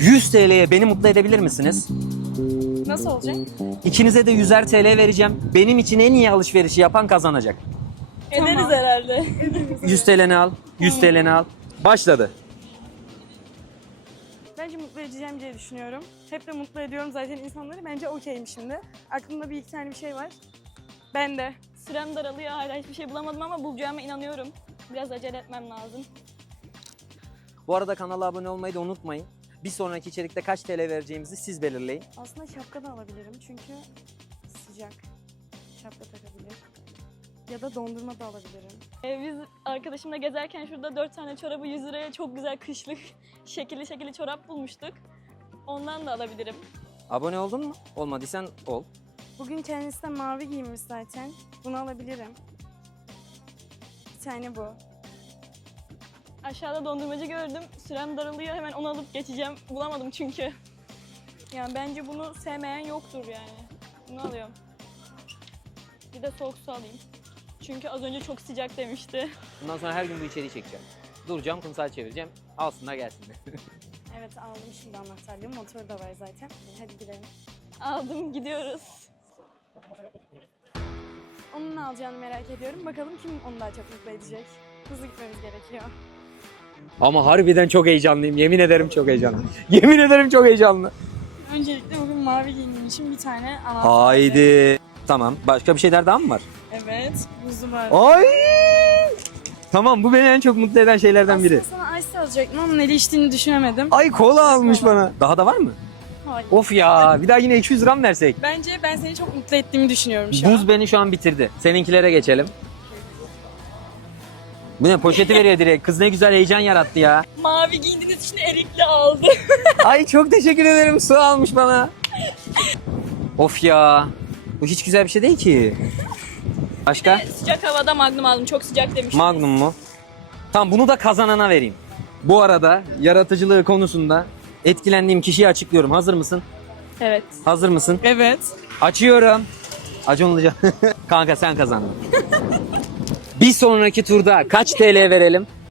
100 TL'ye beni mutlu edebilir misiniz? Nasıl olacak? İkinize de 100'er TL vereceğim. Benim için en iyi alışverişi yapan kazanacak. Ederiz herhalde. 100 TL'ni al. 100 TL'ni al. Başladı. Bence mutlu edeceğim diye düşünüyorum. Hep de mutlu ediyorum zaten insanları. Bence okeyim şimdi. Aklımda bir iki tane bir şey var. Ben de. Sürem daralıyor hala hiçbir şey bulamadım ama bulacağıma inanıyorum. Biraz acele etmem lazım. Bu arada kanala abone olmayı da unutmayın. Bir sonraki içerikte kaç TL vereceğimizi siz belirleyin. Aslında şapka da alabilirim çünkü sıcak. Şapka takabilir. Ya da dondurma da alabilirim. Ee, biz arkadaşımla gezerken şurada 4 tane çorabı 100 liraya çok güzel kışlık şekilli şekilli çorap bulmuştuk. Ondan da alabilirim. Abone oldun mu? Olmadıysan ol. Bugün kendisi de mavi giymiş zaten. Bunu alabilirim. Bir tane bu. Aşağıda dondurmacı gördüm. Sürem daralıyor. Hemen onu alıp geçeceğim. Bulamadım çünkü. Yani bence bunu sevmeyen yoktur yani. Bunu alıyorum. Bir de soğuk su alayım. Çünkü az önce çok sıcak demişti. Bundan sonra her gün bu içeriği çekeceğim. Duracağım, kumsal çevireceğim. Alsınlar gelsinler. Evet aldım şimdi anahtarlığı. Motor da var zaten. Hadi gidelim. Aldım gidiyoruz. Onun ne alacağını merak ediyorum. Bakalım kim onu daha çok mutlu edecek. Hızlı gitmemiz gerekiyor. Ama harbiden çok heyecanlıyım. Yemin ederim çok heyecanlı. Yemin ederim çok heyecanlı. Öncelikle bugün mavi giyindiğim için bir tane anahtar. Haydi. Tamam. Başka bir şeyler daha mı var? Evet. Buzlu var. Ay! Tamam bu beni en çok mutlu eden şeylerden biri. Aslında sana ice alacaktım ama neli içtiğini düşünemedim. Ay kola almış bana. Daha da var mı? Hayır. Of ya. Bir daha yine 200 gram versek. Bence ben seni çok mutlu ettiğimi düşünüyorum şu an. Buz beni şu an bitirdi. Seninkilere geçelim. Bu ne poşeti veriyor direkt. Kız ne güzel heyecan yarattı ya. Mavi giydiğiniz için erikli aldı. Ay çok teşekkür ederim. Su almış bana. Of ya. Bu hiç güzel bir şey değil ki. Başka? sıcak havada magnum aldım. Çok sıcak demiştim. Magnum mu? Tamam bunu da kazanana vereyim. Bu arada yaratıcılığı konusunda etkilendiğim kişiyi açıklıyorum. Hazır mısın? Evet. Hazır mısın? Evet. Açıyorum. Acun Ilıcalı. Kanka sen kazandın. bir sonraki turda kaç TL verelim?